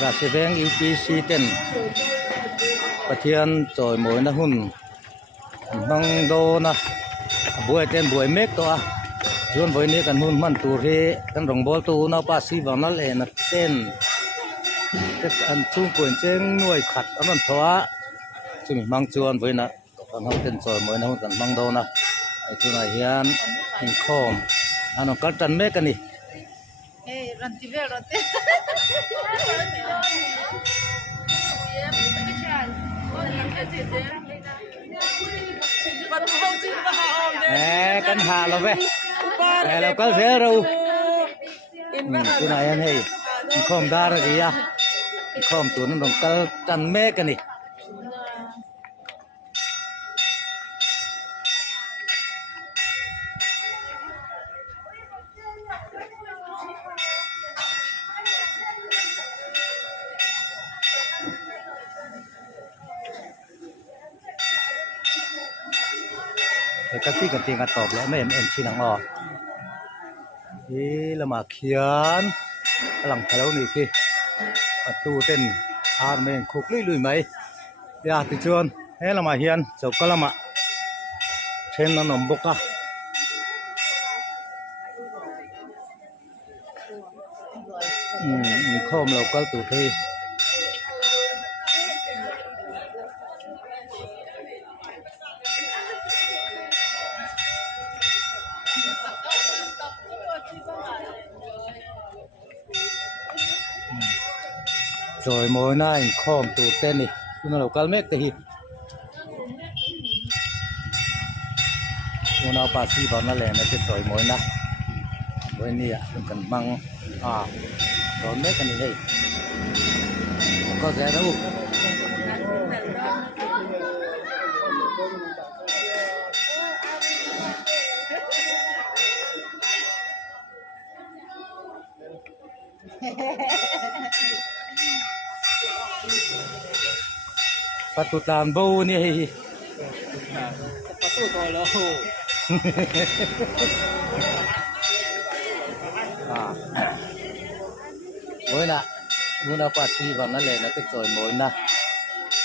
gà xe vén UPC tênประเทียนจอยมวยนะหุ่นบังโดนะบวยเต้นบวยเมกตัวย้อนบวยนี้กันหุ่นมันตูเรกันรองบอลตูน่าป้าซีวันนั่นแหละนะเต้นอันชุ่มกวนเจ้งหน่วยขัดอันนั้นทัวจึงมังจวนบวยนะกันหุ่นเต้นจอยมวยนะหุ่นกันบังโดนะไอ้ตัวไหนเฮียนหินคอมอันนั้นกัดจันเมกกันนี่ranti vero te kan hà lo ve lo có dễ đâu cái này anh hay không đa rồi gì à không tụi nó đồng cơ chân mê cái này cácที่กันเตียงกันตอบแล้วไม่เห็นชี้หนังออกนี่ละมาเขียนกำลังทะเลาะนี่ที่ประตูเต้นอาร์เมนคุกลุยไหมอยากติดชวนให้ละมาเฮียนจบก็ละมาเช่นนั้นนมบกอะมีข้อมเราก็ตูที่rồi mỗi nay khom tụ tên đi chúng nó cao mét thì chúng nó pass vào nó lẻ nó chết rồi mỗi nay với nia đừng cần băng rồi mét cái này đây có rẻ đâu patutan bau ni patut tolo mỗi nè muốn đâu qua chi vào nó lên nó cái rồi mỗi nè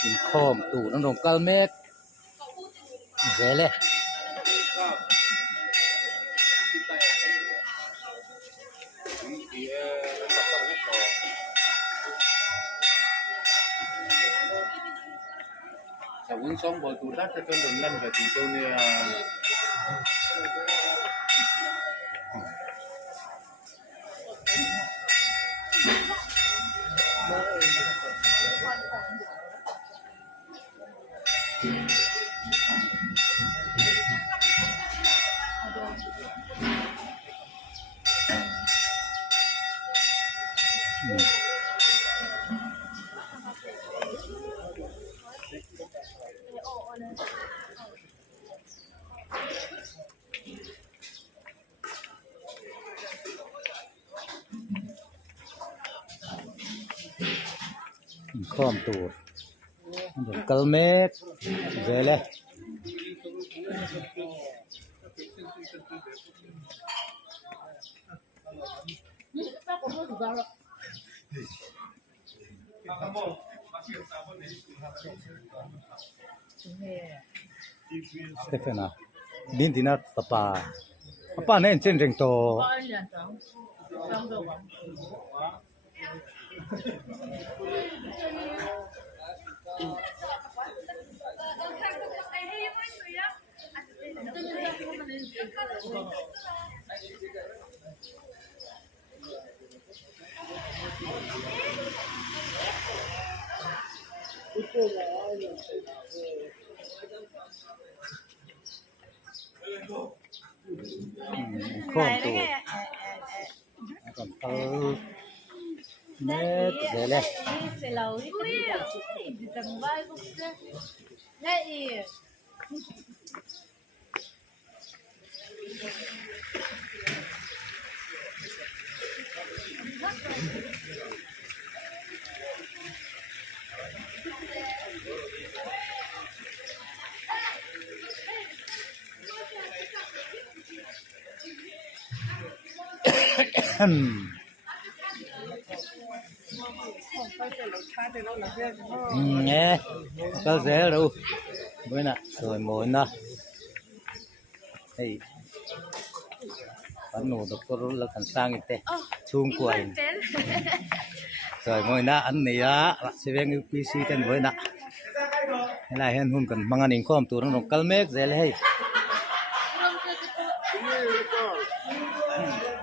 nhìn khom tủ nó đồng cao mét dễ lên muốn sống bồi tủ đất cho đường lăn về thì tôi nè khom tủ đồng cao mét dễ lên Stefana binti na papa na chen reng to khom tủ còn tơ mét dễ lên nghe có dễ đâu với nè rồi mỗi nè hey bắn nổ được có là cần sang cái chung quay rồi mỗi nè anh này á sẽ về cái PC tên với nè này hen hun cần mang anh in com tụi nó calmek dễ hay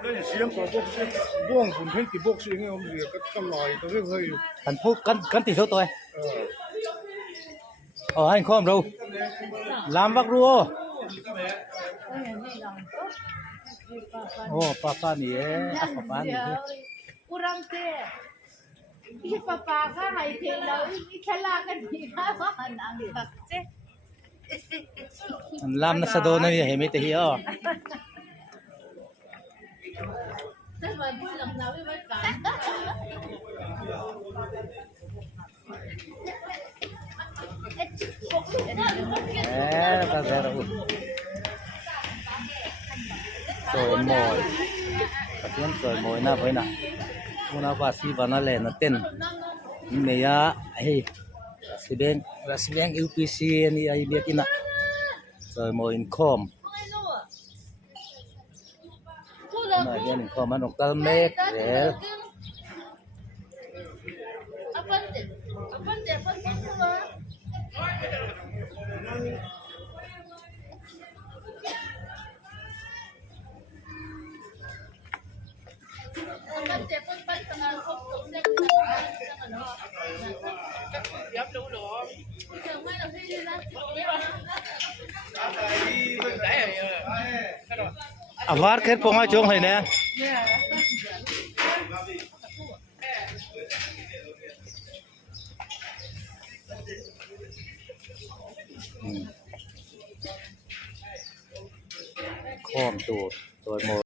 cái xiêm có bốc xiêm buông phun hết thì bốc xiêm ông gì cái lòi cái hơi anh phúc cắn tỷ số tôi anh com đâu làm vác rùa papa nih papa nih kurang teh ini papa kan hai thela ini thela kan di mana ang bakce làm nó sa đô nó hệ mấy tỷ ó thế mà vui lòng nào với cả ta ra đâu rồi mồi cái rồi mồi na với nè una vasi vana lên nó tên này ya hey resident UPC ni ai biết ina rồi mồi income này dia income nó calmek ya avar kher ponga chong hai ne khom tu rồi một